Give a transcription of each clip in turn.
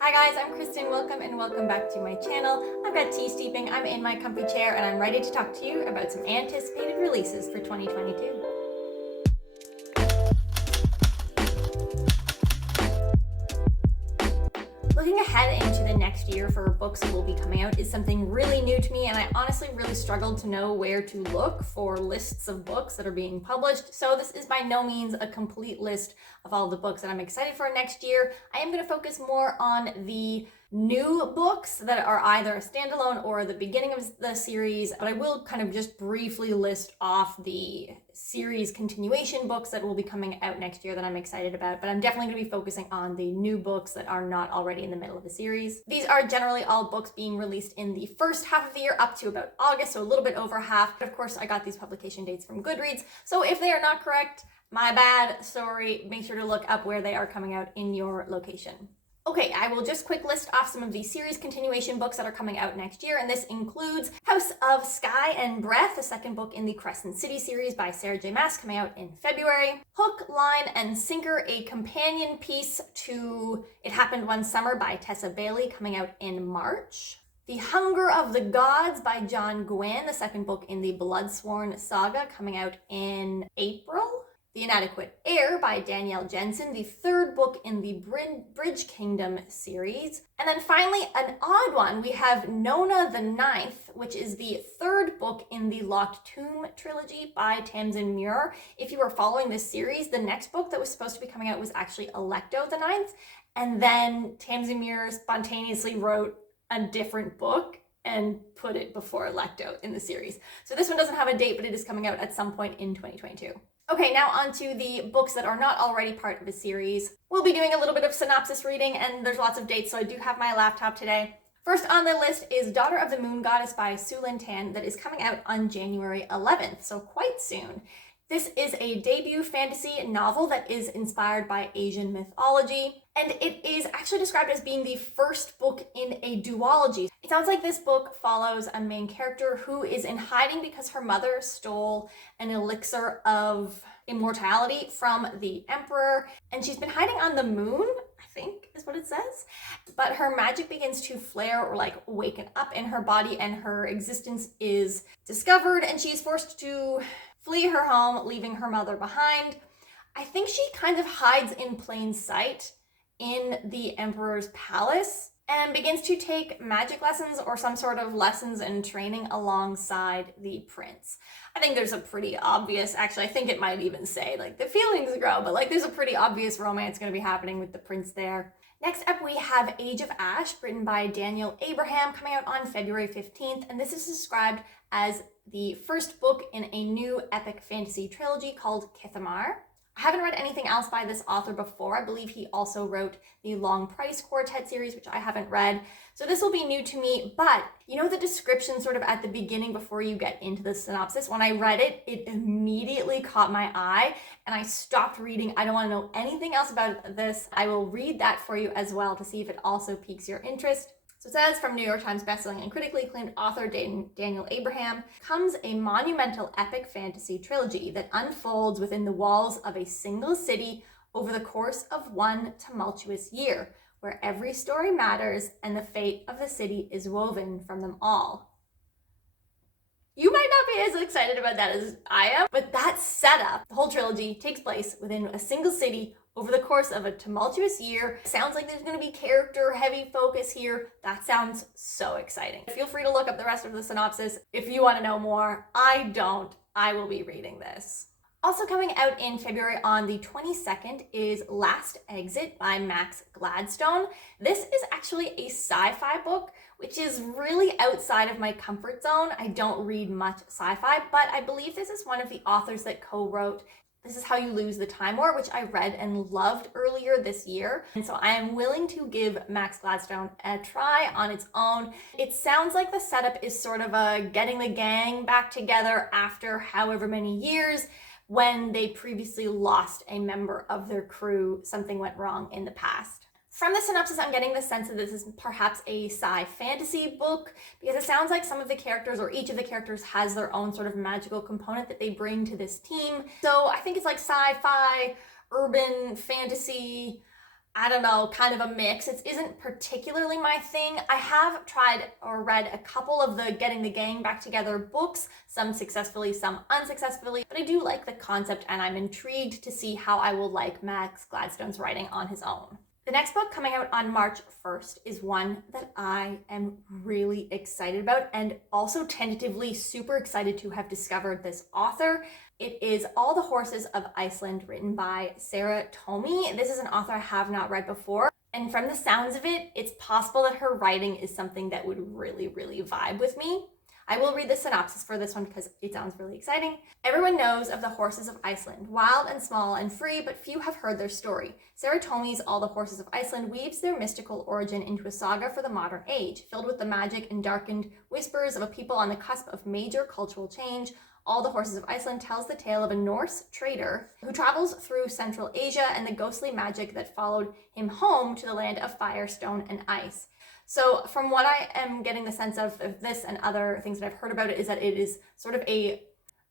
Hi guys, I'm Kristen. Welcome back to my channel. I've got tea steeping, I'm in my comfy chair, and I'm ready to talk to you about some anticipated releases for 2022. Looking ahead into the next year for books that will be coming out is something really new to me, and I honestly really struggled to know where to look for lists of books that are being published. So this is by no means a complete list of all the books that I'm excited for next year. I am going to focus more on the new books that are either a standalone or the beginning of the series, but I will kind of just briefly list off the series continuation books that will be coming out next year that I'm excited about, but I'm definitely going to be focusing on the new books that are not already in the middle of the series. These are generally all books being released in the first half of the year up to about August, so a little bit over half. But of course, I got these publication dates from Goodreads, so if they are not correct, my bad, sorry. Make sure to look up where they are coming out in your location. Okay, I will just quick list off some of the series continuation books that are coming out next year, and this includes House of Sky and Breath, the second book in the Crescent City series by Sarah J. Maas, coming out in February. Hook, Line, and Sinker, a companion piece to It Happened One Summer by Tessa Bailey, coming out in March. The Hunger of the Gods by John Gwynne, the second book in the Bloodsworn saga, coming out in April. The Inadequate Heir by Danielle Jensen, the third book in the Bridge Kingdom series. And then finally, an odd one, we have Nona the Ninth, which is the third book in the Locked Tomb trilogy by Tamsin Muir. If you were following this series, the next book that was supposed to be coming out was actually Alecto the Ninth, and then Tamsin Muir spontaneously wrote a different book and put it before Alecto in the series. So this one doesn't have a date, but it is coming out at some point in 2022. Okay, now on to the books that are not already part of the series. We'll be doing a little bit of synopsis reading, and there's lots of dates, so I do have my laptop today. First on the list is Daughter of the Moon Goddess by Sue Lin Tan, that is coming out on January 11th, so quite soon. This is a debut fantasy novel that is inspired by Asian mythology, and it is actually described as being the first book in a duology. It sounds like this book follows a main character who is in hiding because her mother stole an elixir of immortality from the emperor, and she's been hiding on the moon, I think is what it says. But her magic begins to flare or waken up in her body, and her existence is discovered, and she's forced to flee her home, leaving her mother behind. I think she kind of hides in plain sight in the emperor's palace and begins to take magic lessons or some sort of lessons and training alongside the prince. I think there's a pretty obvious, actually I think it might even say the feelings grow, but there's a pretty obvious romance going to be happening with the prince there. Next up we have Age of Ash, written by Daniel Abraham, coming out on February 15th, and this is described as the first book in a new epic fantasy trilogy called Kithamar. I haven't read anything else by this author before. I believe he also wrote the Long Price Quartet series, which I haven't read. So this will be new to me, but you know the description sort of at the beginning before you get into the synopsis? When I read it, it immediately caught my eye and I stopped reading. I don't want to know anything else about this. I will read that for you as well to see if it also piques your interest. So it says, from New York Times bestselling and critically acclaimed author Daniel Abraham comes a monumental epic fantasy trilogy that unfolds within the walls of a single city over the course of one tumultuous year, where every story matters and the fate of the city is woven from them all. You might not be as excited about that as I am, but that setup, the whole trilogy takes place within a single city over the course of a tumultuous year. Sounds like there's going to be character heavy focus here. That sounds so exciting. Feel free to look up the rest of the synopsis if you want to know more. I don't. I will be reading this. Also coming out in February on the 22nd is Last Exit by Max Gladstone. This is actually a sci-fi book, which is really outside of my comfort zone. I don't read much sci-fi, but I believe this is one of the authors that co-wrote This Is How You Lose the Time War, which I read and loved earlier this year. And so I am willing to give Max Gladstone a try on its own. It sounds like the setup is sort of a getting the gang back together after however many years. When they previously lost a member of their crew, something went wrong in the past. From the synopsis, I'm getting the sense that this is perhaps a sci-fantasy book, because it sounds like some of the characters, or each of the characters, has their own sort of magical component that they bring to this team. So I think it's like sci-fi, urban fantasy. I don't know, kind of a mix. It isn't particularly my thing. I have tried or read a couple of the Getting the Gang Back Together books, some successfully, some unsuccessfully, but I do like the concept and I'm intrigued to see how I will like Max Gladstone's writing on his own. The next book coming out on March 1st is one that I am really excited about and also tentatively super excited to have discovered this author. It is All the Horses of Iceland, written by Sarah Tomey. This is an author I have not read before, and from the sounds of it, it's possible that her writing is something that would really, really vibe with me. I will read the synopsis for this one because it sounds really exciting. Everyone knows of the horses of Iceland, wild and small and free, but few have heard their story. Sarah Tomey's All the Horses of Iceland weaves their mystical origin into a saga for the modern age, filled with the magic and darkened whispers of a people on the cusp of major cultural change. All the Horses of Iceland tells the tale of a Norse trader who travels through Central Asia and the ghostly magic that followed him home to the land of fire, stone, and ice. So from what I am getting the sense of this and other things that I've heard about it is that it is sort of a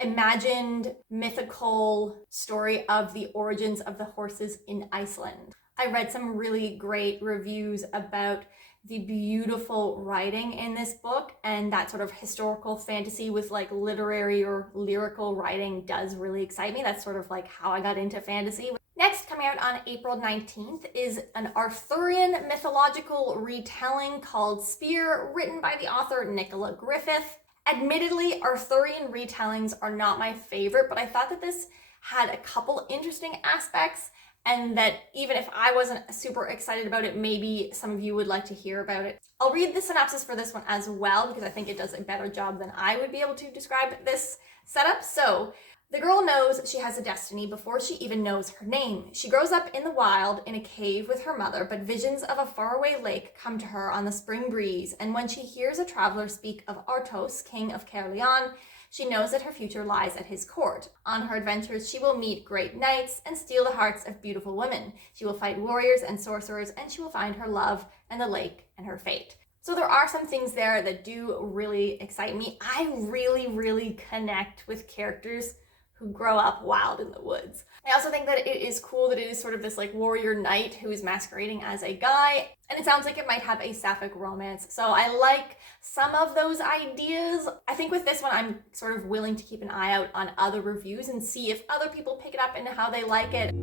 imagined mythical story of the origins of the horses in Iceland. I read some really great reviews about the beautiful writing in this book, and that sort of historical fantasy with like literary or lyrical writing does really excite me. That's sort of like how I got into fantasy. Next, coming out on April 19th, is an Arthurian mythological retelling called Spear, written by the author Nicola Griffith. Admittedly, Arthurian retellings are not my favorite, but I thought that this had a couple interesting aspects, and that even if I wasn't super excited about it, maybe some of you would like to hear about it. I'll read the synopsis for this one as well, because I think it does a better job than I would be able to describe this setup. So, the girl knows she has a destiny before she even knows her name. She grows up in the wild in a cave with her mother, but visions of a faraway lake come to her on the spring breeze, and when she hears a traveler speak of Artos, king of Caerleon, she knows that her future lies at his court. On her adventures, she will meet great knights and steal the hearts of beautiful women. She will fight warriors and sorcerers, and she will find her love and the lake and her fate. So there are some things there that do really excite me. I really connect with characters who grow up wild in the woods. I also think that it is cool that it is sort of this like warrior knight who is masquerading as a guy, and it sounds like it might have a sapphic romance. So I like some of those ideas. I think with this one, I'm sort of willing to keep an eye out on other reviews and see if other people pick it up and how they like it.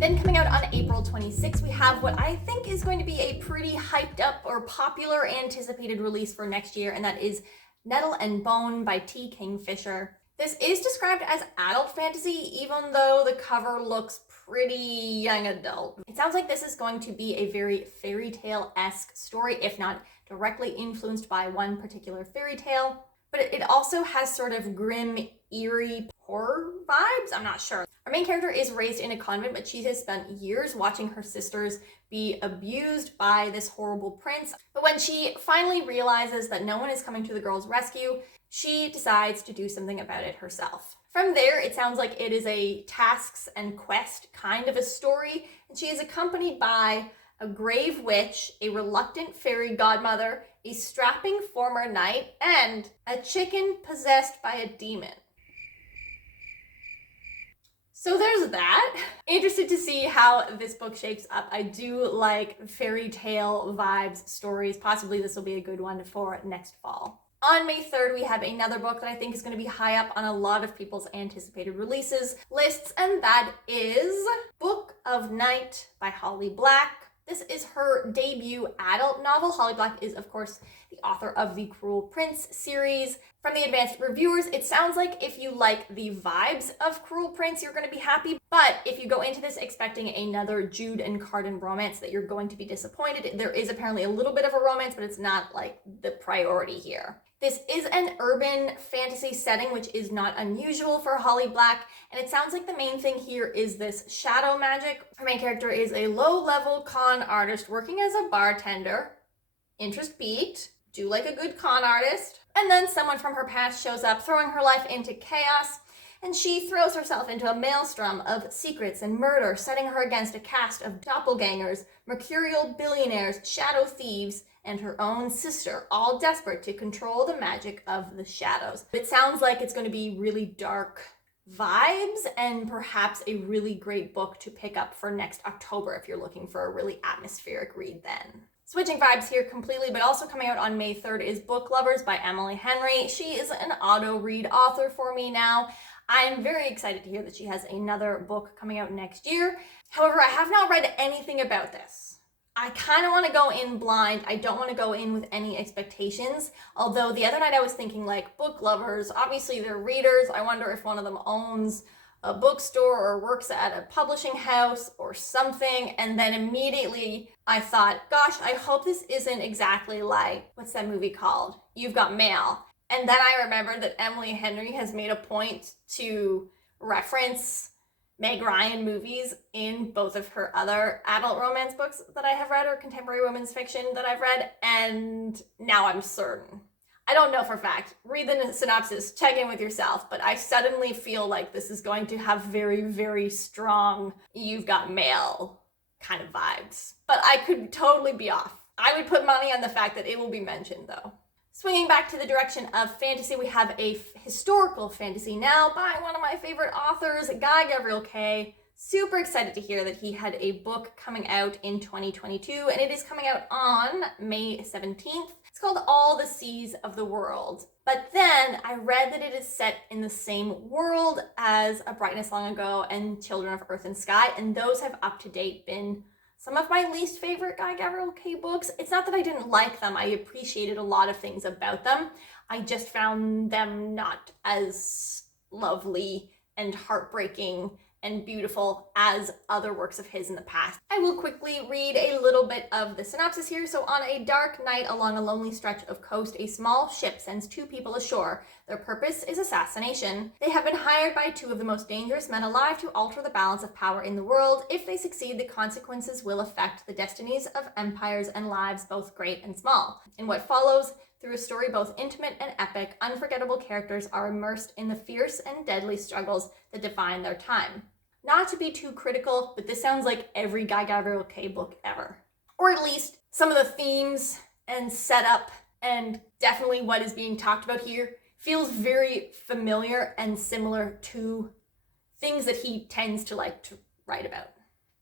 Then coming out on April 26th, we have what I think is going to be a pretty hyped up or popular anticipated release for next year, and that is Nettle and Bone by T. Kingfisher. This is described as adult fantasy, even though the cover looks pretty young adult. It sounds like this is going to be a very fairy tale-esque story, if not directly influenced by one particular fairy tale. But it also has sort of grim, eerie horror vibes. I'm not sure. Our main character is raised in a convent, but she has spent years watching her sisters be abused by this horrible prince. But when she finally realizes that no one is coming to the girl's rescue, she decides to do something about it herself. From there, it sounds like it is a tasks and quest kind of a story, and she is accompanied by a grave witch, a reluctant fairy godmother, a strapping former knight, and a chicken possessed by a demon. So there's that. Interested to see how this book shapes up. I do like fairy tale vibes, stories. Possibly this will be a good one for next fall. On May 3rd, we have another book that I think is going to be high up on a lot of people's anticipated releases lists, and that is Book of Night by Holly Black. This is her debut adult novel. Holly Black is, of course, the author of the Cruel Prince series. From the advanced reviewers, it sounds like if you like the vibes of Cruel Prince, you're going to be happy. But if you go into this expecting another Jude and Cardan romance, that you're going to be disappointed. There is apparently a little bit of a romance, but it's not like the priority here. This is an urban fantasy setting, which is not unusual for Holly Black, and it sounds like the main thing here is this shadow magic. Her main character is a low-level con artist working as a bartender. Interest peaked. Do like a good con artist. And then someone from her past shows up, throwing her life into chaos, and she throws herself into a maelstrom of secrets and murder, setting her against a cast of doppelgangers, mercurial billionaires, shadow thieves, and her own sister, all desperate to control the magic of the shadows. It sounds like it's going to be really dark vibes and perhaps a really great book to pick up for next October if you're looking for a really atmospheric read then. Switching vibes here completely, but also coming out on May 3rd is Book Lovers by Emily Henry. She is an auto-read author for me now. I am very excited to hear that she has another book coming out next year. However, I have not read anything about this. I kind of want to go in blind. I don't want to go in with any expectations. Although the other night I was thinking like Book Lovers, obviously they're readers. I wonder if one of them owns a bookstore or works at a publishing house or something. And then immediately I thought, gosh, I hope this isn't exactly like, what's that movie called? You've Got Mail. And then I remembered that Emily Henry has made a point to reference Meg Ryan movies in both of her other adult romance books that I have read or contemporary women's fiction that I've read, and now I'm certain. I don't know for a fact. Read the synopsis, check in with yourself, but I suddenly feel like this is going to have very, very strong You've Got Mail kind of vibes. But I could totally be off. I would put money on the fact that it will be mentioned though. Swinging back to the direction of fantasy, we have a historical fantasy now by one of my favorite authors, Guy Gavriel Kay. Super excited to hear that he had a book coming out in 2022, and it is coming out on May 17th. It's called All the Seas of the World. But then I read that it is set in the same world as A Brightness Long Ago and Children of Earth and Sky, and those have up to date been some of my least favorite Guy Gavriel Kay books. It's not that I didn't like them. I appreciated a lot of things about them. I just found them not as lovely and heartbreaking and beautiful as other works of his in the past. I will quickly read a little bit of the synopsis here. So on a dark night along a lonely stretch of coast, a small ship sends two people ashore. Their purpose is assassination. They have been hired by two of the most dangerous men alive to alter the balance of power in the world. If they succeed, the consequences will affect the destinies of empires and lives, both great and small. In what follows, through a story both intimate and epic, unforgettable characters are immersed in the fierce and deadly struggles that define their time. Not to be too critical, but this sounds like every Guy Gavriel Kay book ever. Or at least some of the themes and setup and definitely what is being talked about here feels very familiar and similar to things that he tends to like to write about.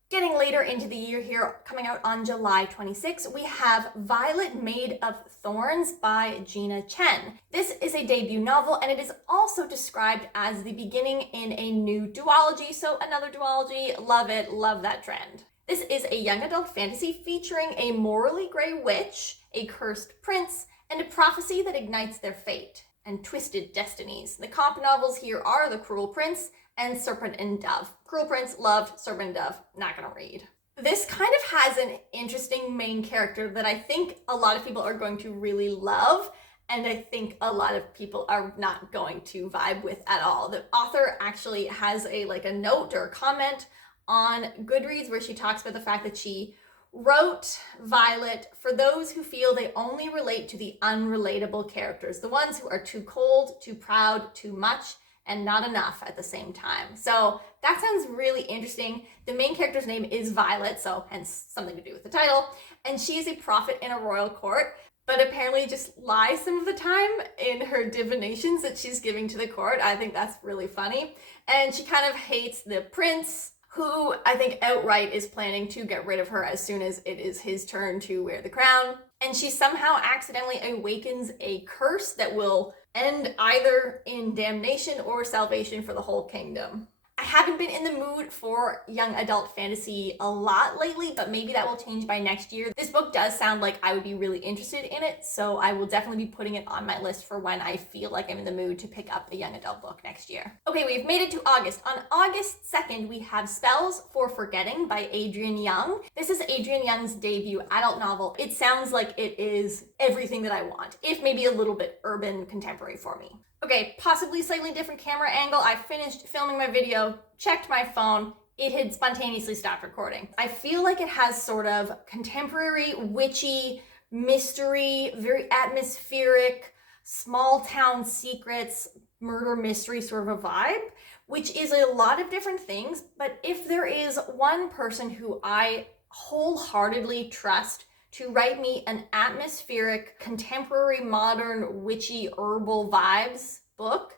Getting later into the year here, coming out on July 26th, we have Violet Made of Thorns by Gina Chen. This is a debut novel, and it is also described as the beginning in a new duology, so another duology, love it, love that trend. This is a young adult fantasy featuring a morally gray witch, a cursed prince, and a prophecy that ignites their fate and twisted destinies. The comp novels here are The Cruel Prince and Serpent and Dove. Cruel Prince, loved. Serpent and Dove, not gonna read. This kind of has an interesting main character that I think a lot of people are going to really love, and I think a lot of people are not going to vibe with at all. The author actually has a note or a comment on Goodreads where she talks about the fact that she wrote Violet for those who feel they only relate to the unrelatable characters, the ones who are too cold, too proud, too much, and not enough at the same time. So that sounds really interesting. The main character's name is Violet, so hence something to do with the title. And she is a prophet in a royal court, but apparently just lies some of the time in her divinations that she's giving to the court. I think that's really funny. And she kind of hates the prince, who I think outright is planning to get rid of her as soon as it is his turn to wear the crown. And she somehow accidentally awakens a curse that will end either in damnation or salvation for the whole kingdom. I haven't been in the mood for young adult fantasy a lot lately, but maybe that will change by next year. This book does sound like I would be really interested in it, so I will definitely be putting it on my list for when I feel like I'm in the mood to pick up a young adult book next year. Okay, we've made it to August. On August 2nd, we have Spells for Forgetting by Adrienne Young. This is Adrienne Young's debut adult novel. It sounds like it is everything that I want, if maybe a little bit urban contemporary for me. Okay, possibly slightly different camera angle. I finished filming my video, checked my phone, it had spontaneously stopped recording. I feel like it has sort of contemporary, witchy, mystery, very atmospheric, small town secrets, murder mystery sort of a vibe, which is a lot of different things. But if there is one person who I wholeheartedly trust to write me an atmospheric, contemporary, modern, witchy, herbal vibes book,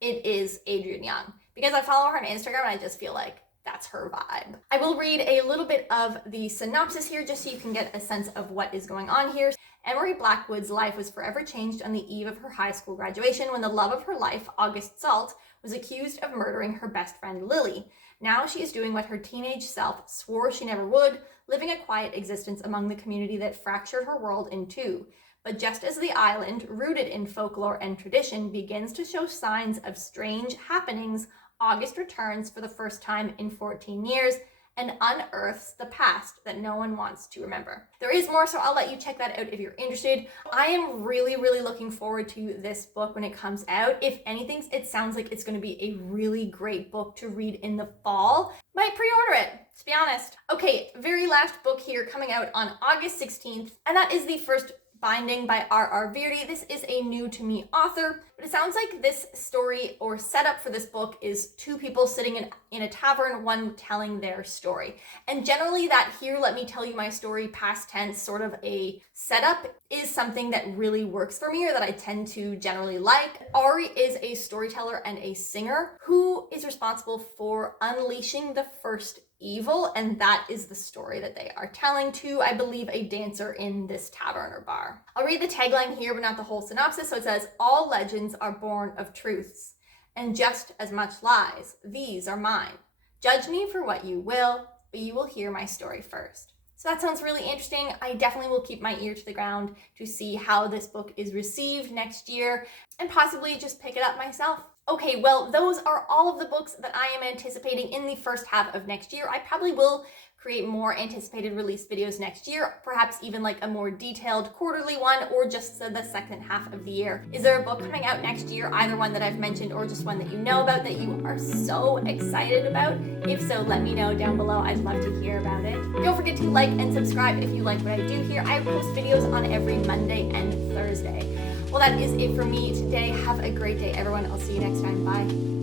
it is Adrienne Young. Because I follow her on Instagram and I just feel like that's her vibe. I will read a little bit of the synopsis here just so you can get a sense of what is going on here. Emery Blackwood's life was forever changed on the eve of her high school graduation when the love of her life, August Salt, was accused of murdering her best friend Lily. Now she is doing what her teenage self swore she never would, living a quiet existence among the community that fractured her world in two. But just as the island, rooted in folklore and tradition, begins to show signs of strange happenings, August returns for the first time in 14 years and unearths the past that no one wants to remember. There is more, so I'll let you check that out if you're interested. I am really looking forward to this book when it comes out. If anything, it sounds like it's going to be a really great book to read in the fall. Might pre-order it, to be honest. Okay, very last book here coming out on August 16th, and that is the first binding by R.R. Virdi. This is a new to me author, but it sounds like this story or setup for this book is two people sitting in a tavern, one telling their story. And generally that here, let me tell you my story, past tense, sort of a setup is something that really works for me or that I tend to generally like. Ari is a storyteller and a singer who is responsible for unleashing the first evil, and that is the story that they are telling to, I believe, a dancer in this tavern or bar. I'll read the tagline here, but not the whole synopsis. So it says, all legends are born of truths, and just as much lies. These are mine. Judge me for what you will, but you will hear my story first. So that sounds really interesting. I definitely will keep my ear to the ground to see how this book is received next year and possibly just pick it up myself. Okay, well, those are all of the books that I am anticipating in the first half of next year. I probably will create more anticipated release videos next year, perhaps even like a more detailed quarterly one or just the second half of the year. Is there a book coming out next year, either one that I've mentioned or just one that you know about that you are so excited about? If so, let me know down below. I'd love to hear about it. Don't forget to like and subscribe if you like what I do here. I post videos on every Monday and Thursday. Well, that is it for me today. Have a great day, everyone. I'll see you next time. Bye.